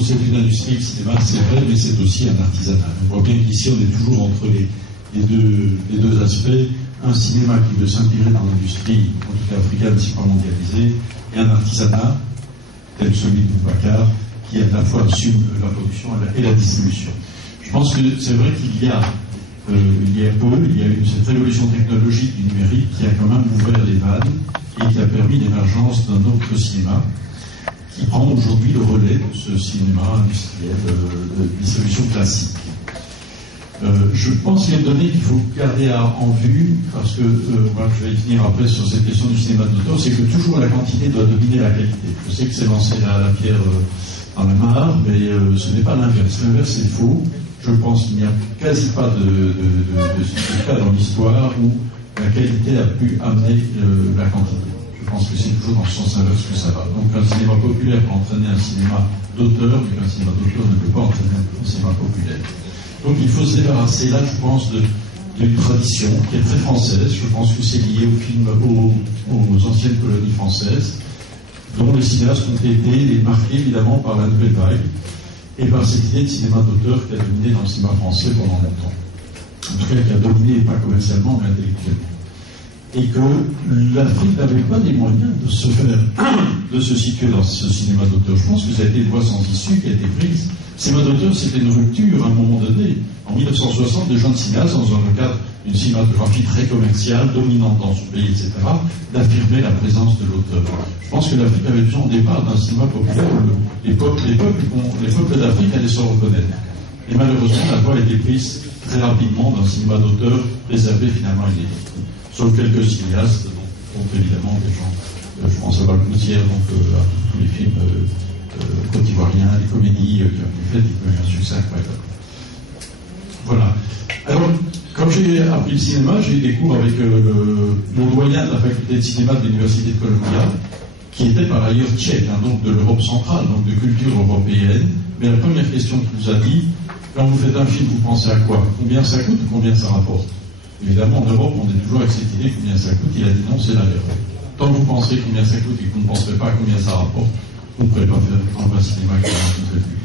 c'est une industrie, le cinéma, c'est vrai, mais c'est aussi un artisanat. On voit bien qu'ici, on est toujours entre les deux aspects. Un cinéma qui veut s'intégrer dans l'industrie, en tout cas africaine, si pas mondialisée, et un artisanat, tel celui de Boubacar, qui à la fois assume la production et la distribution. Je pense que c'est vrai qu'il y a eu cette révolution technologique du numérique qui a quand même ouvert les vannes et qui a permis l'émergence d'un autre cinéma qui prend aujourd'hui le relais de ce cinéma industriel de distribution classique. Je pense qu'il y a une donnée qu'il faut garder en vue, parce que moi je vais venir après sur cette question du cinéma d'auteur, c'est que toujours la quantité doit dominer la qualité. Je sais que c'est lancer la pierre dans la mare, mais ce n'est pas l'inverse. L'inverse est faux. Je pense qu'il n'y a quasi pas de cas dans l'histoire où la qualité a pu amener la quantité. Je pense que c'est toujours dans le sens inverse que ça va. Donc un cinéma populaire peut entraîner un cinéma d'auteur, mais un cinéma d'auteur ne peut pas entraîner un cinéma populaire. Donc il faut se débarrasser là, je pense, d'une tradition qui est très française. Je pense que c'est lié aux anciennes colonies françaises, dont les cinéastes ont été marqués évidemment par la nouvelle vague et par cette idée de cinéma d'auteur qui a dominé dans le cinéma français pendant longtemps. En tout cas, qui a dominé, pas commercialement, mais intellectuellement. Et que l'Afrique n'avait pas les moyens de se situer dans ce cinéma d'auteur. Je pense que ça a été une voie sans issue qui a été prise. Le cinéma d'auteur, c'était une rupture à un moment donné. En 1960, des jeunes cinéastes, dans un cadre d'une cinématographie très commerciale, dominante dans son pays, etc., d'affirmer la présence de l'auteur. Je pense que l'Afrique avait besoin au départ d'un cinéma populaire où les peuples d'Afrique allaient se reconnaître. Et malheureusement, la voie a été prise très rapidement d'un cinéma d'auteur réservé finalement à une élite. Sauf quelques cinéastes, dont évidemment des gens, je pense à Balcoutière, donc à tous les films côte ivoiriens, les comédies qui ont été faites, qui ont eu un succès incroyable. Voilà. Alors, comme j'ai appris le cinéma, j'ai eu des cours avec le doyen de la faculté de cinéma de l'Université de Columbia, qui était par ailleurs tchèque, donc de l'Europe centrale, donc de culture européenne. Mais la première question qu'il nous a dit, quand vous faites un film, vous pensez à quoi? Combien ça coûte ou combien ça rapporte? Évidemment, en Europe, on est toujours avec cette idée combien ça coûte. Il a dit non, c'est l'inverse. Tant que vous penserez combien ça coûte et que vous ne penserez pas à combien ça rapporte, vous ne pourrez pas faire un cinéma qui va rencontrer le public.